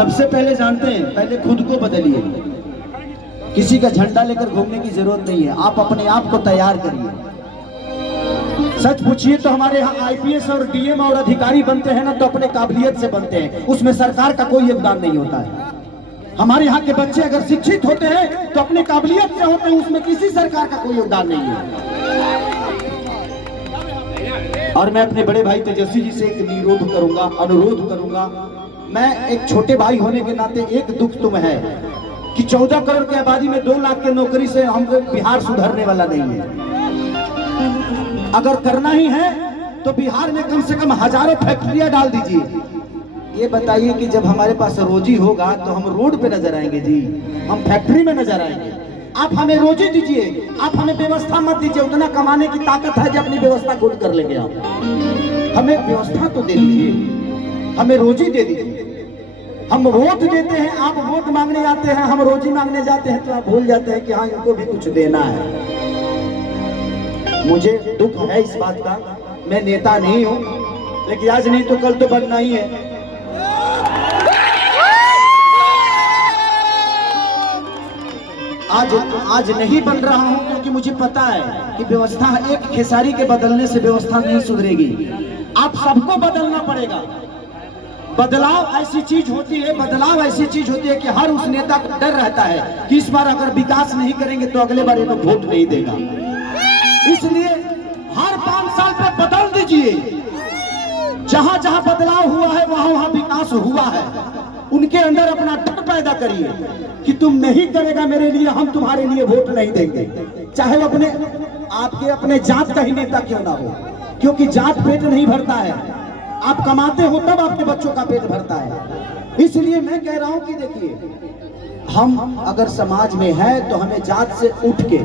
सबसे पहले जानते हैं, पहले खुद को बदलिए। किसी का झंडा लेकर घूमने की जरूरत नहीं है, आप अपने आप को तैयार करिए। सच पूछिए तो हमारे यहाँ आईपीएस और डीएम और अधिकारी बनते हैं ना तो अपने काबिलियत से बनते हैं, उसमें सरकार का कोई योगदान नहीं होता है। हमारे यहाँ के बच्चे अगर शिक्षित होते हैं तो अपने काबिलियत से होते हैं, उसमें किसी सरकार का कोई योगदान नहीं है। और मैं अपने बड़े भाई तेजस्वी जी से एक अनुरोध करूंगा। मैं एक छोटे भाई होने के नाते एक दुख तुम है कि 14 करोड़ की आबादी में 2 लाख की नौकरी से हम बिहार सुधरने वाला नहीं है। अगर करना ही है तो बिहार में कम से कम हजारों फैक्ट्रियां डाल दीजिए। ये बताइए कि जब हमारे पास रोजी होगा तो हम रोड पे नजर आएंगे जी, हम फैक्ट्री में नजर आएंगे। आप हमें रोजी दीजिए, आप हमें व्यवस्था मत दीजिए। उतना कमाने की ताकत है जो अपनी व्यवस्था खुद कर लेंगे। आप हमें व्यवस्था तो दे दीजिए, हमें रोजी दे दीजिए। हम वोट देते हैं, आप वोट मांगने आते हैं, हम रोजी मांगने जाते हैं तो आप भूल जाते हैं कि हाँ इनको भी कुछ देना है। मुझे दुख है इस बात का, मैं नेता नहीं हूं, लेकिन आज नहीं तो कल तो बनना ही है। आज नहीं बन रहा हूं क्योंकि मुझे पता है कि व्यवस्था एक खेसारी के बदलने से व्यवस्था नहीं सुधरेगी। आप सबको बदलना पड़ेगा। बदलाव ऐसी चीज होती है, कि हर उस नेता को डर रहता है कि इस बार अगर विकास नहीं करेंगे तो अगले बार ये लोग वोट नहीं देगा। इसलिए हर 5 साल पर बदल दीजिए। जहां जहां बदलाव हुआ है वहां वहां विकास हुआ है। उनके अंदर अपना डर पैदा करिए कि तुम नहीं करेगा मेरे लिए, हम तुम्हारे लिए वोट नहीं देंगे, चाहे वो अपने जात का ही नेता क्यों ना हो, क्योंकि जात पेट नहीं भरता है। आप कमाते हो तब आपके बच्चों का पेट भरता है। इसलिए मैं कह रहा हूं कि देखिए, हम अगर समाज में है तो हमें जात से उठ के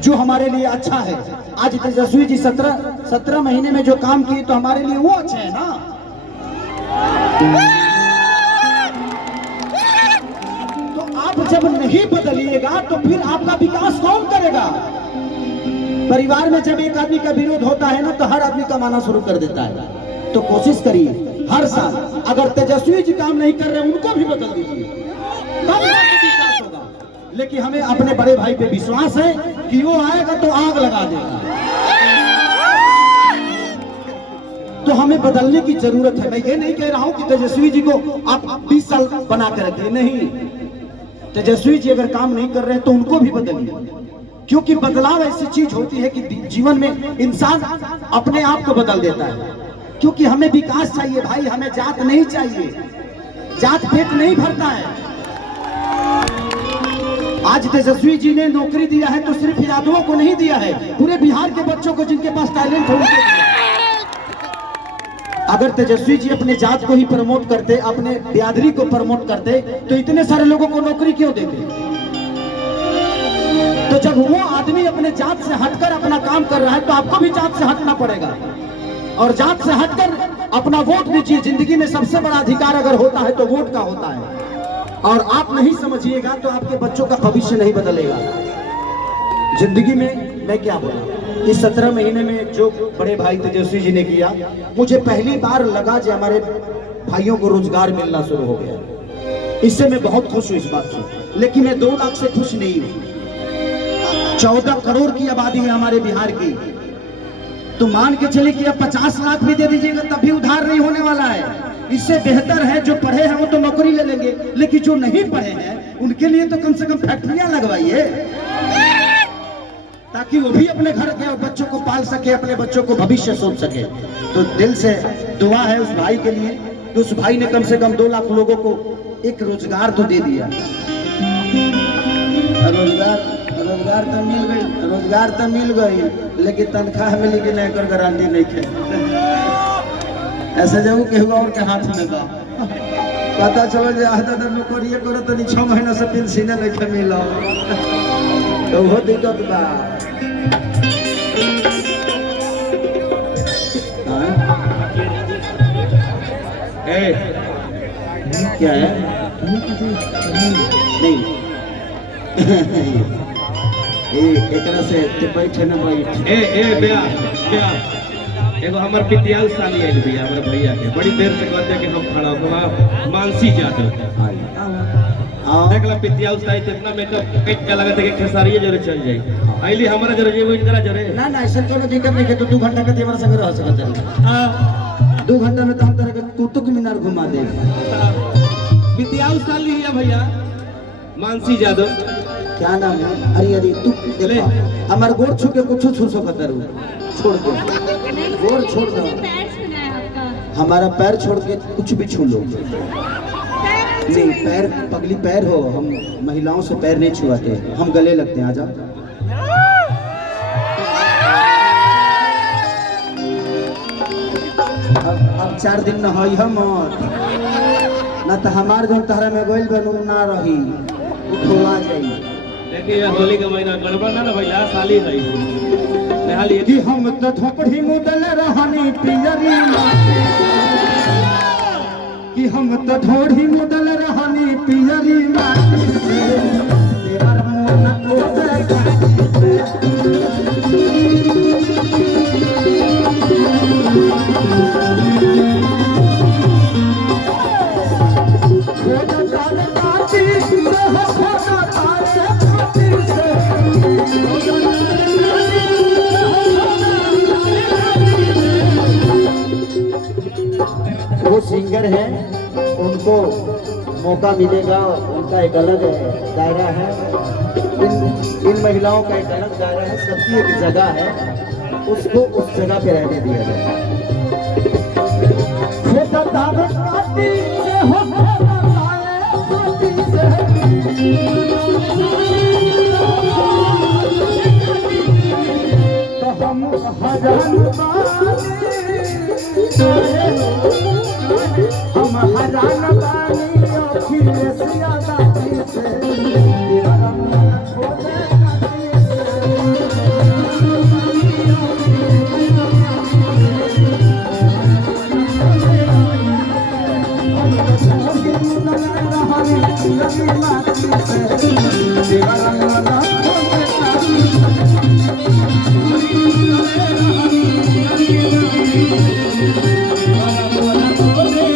जो हमारे लिए अच्छा है। आज तेजस्वी जी 17 महीने में जो काम किए तो हमारे लिए वो अच्छे है ना। तो आप जब नहीं बदलिएगा तो फिर आपका विकास कौन करेगा? परिवार में जब एक आदमी का विरोध होता है ना तो हर आदमी कमाना शुरू कर देता है। तो कोशिश करिए हर साल, अगर तेजस्वी जी काम नहीं कर रहे उनको भी बदल दीजिए, तब विकास होगा। लेकिन हमें अपने बड़े भाई पे विश्वास है कि वो आएगा तो आग लगा देगा। तो हमें बदलने की जरूरत है। मैं ये नहीं कह रहा हूं कि तेजस्वी जी को आप 20 साल बना कर रखिए, नहीं। तेजस्वी जी अगर काम नहीं कर रहे हैं तो उनको भी बदलिए, क्योंकि बदलाव ऐसी चीज होती है कि जीवन में इंसान अपने आप को बदल देता है। क्योंकि हमें विकास चाहिए भाई, हमें जात नहीं चाहिए। जात पेट नहीं भरता है। आज तेजस्वी जी ने नौकरी दिया है तो सिर्फ यादवों को नहीं दिया है, पूरे बिहार के बच्चों को जिनके पास टैलेंट है उनको। अगर तेजस्वी जी अपने जात को ही प्रमोट करते, अपने बिरादरी को प्रमोट करते तो इतने सारे लोगों को नौकरी क्यों देते? तो जब वो आदमी अपने जात से हटकर अपना काम कर रहा है तो आपको भी जात से हटना पड़ेगा, और जात से हटकर अपना वोट दीजिए। जिंदगी में सबसे बड़ा अधिकार अगर होता है तो वोट का होता है, और आप नहीं समझिएगा तो आपके बच्चों का भविष्य नहीं बदलेगा। जिंदगी में मैं क्या बोला, इस 17 महीने में जो बड़े भाई तेजस्वी जी ने किया, मुझे पहली बार लगा कि हमारे भाइयों को रोजगार मिलना शुरू हो गया। इससे मैं बहुत खुश हूँ इस बात से। लेकिन मैं 2 लाख से खुश नहीं हूँ। 14 करोड़ की आबादी है हमारे बिहार की, तो मान के चले कि अब 50 लाख भी दे दीजिएगा तब भी उधार नहीं होने वाला है। इससे बेहतर है जो पढ़े हैं वो तो नौकरी ले लेंगे, लेकिन जो नहीं पढ़े हैं उनके लिए तो कम से कम फैक्ट्रियां लगवाइए, ताकि वो भी अपने घर के बच्चों को पाल सके, अपने बच्चों को भविष्य सोच सके। तो दिल से दुआ है उस भाई के लिए, तो उस भाई ने कम से कम 2 लाख लोगों को एक रोजगार तो दे दिया। रोजगार तो मिल गई, लेकिन तनख्वाह मिली कि नहीं कर गारंटी नहीं है। ऐसे जब केहू और के हाथ में बा, पता चलो जे आधा नौकरी करो तो 6 महीना से पेंशन नहीं मिला, तो वो दिक्कत बा। क्या है नहीं एकरा से बैठे न बैठ एगो हमर पितिया साली आइल बिया हमर भैया के बड़ी देर से कहते कि हम खड़ा हो मानसी जादव देखला पितिया उस्ताई इतना मेकअप कट के लगत है कि खेसारिये जरे चल जाई आइली हमरा जरे जेबो इनकरा जरे ना ना ऐसा कोनो दिक्कत नहीं के तू 2 घंटा के तेरा संग रह सकत है। हां 2 घंटा में तो हम तेरे के कुतुब मीनार घुमा दे। पितिया साली है भैया मानसी जादव क्या नाम है? अरे अरे तू देखो हमार गोड़ छू के कुछ छू सकत है छोड़ दो गोड़ छोड़ दो हमारा पैर छोड़ के कुछ भी छू लो नहीं पैर पगली पैर हो हम महिलाओं से पैर नहीं छुआते हम गले लगते हैं आजा अब 4 दिन न होई हम ना तो हमार जो तहरा में गोइल बनू ना रही उठवा जाई देखिए होली का महीना गड़बड़ ना भैया साली है नहाली कि हम तो झोपड़ी मुदल रहनी पियरी कि हम तो ढोड़ी मुदल रहनी पियरी माटी से तेरा मन को वो सिंगर हैं उनको मौका मिलेगा उनका एक अलग दायरा है इन महिलाओं का एक अलग दायरा है सबकी एक जगह है उसको उस जगह पे रहने दिया जाए। तो हम हम हजान बानी अखिलेशिया दाती से तेरा मन खोले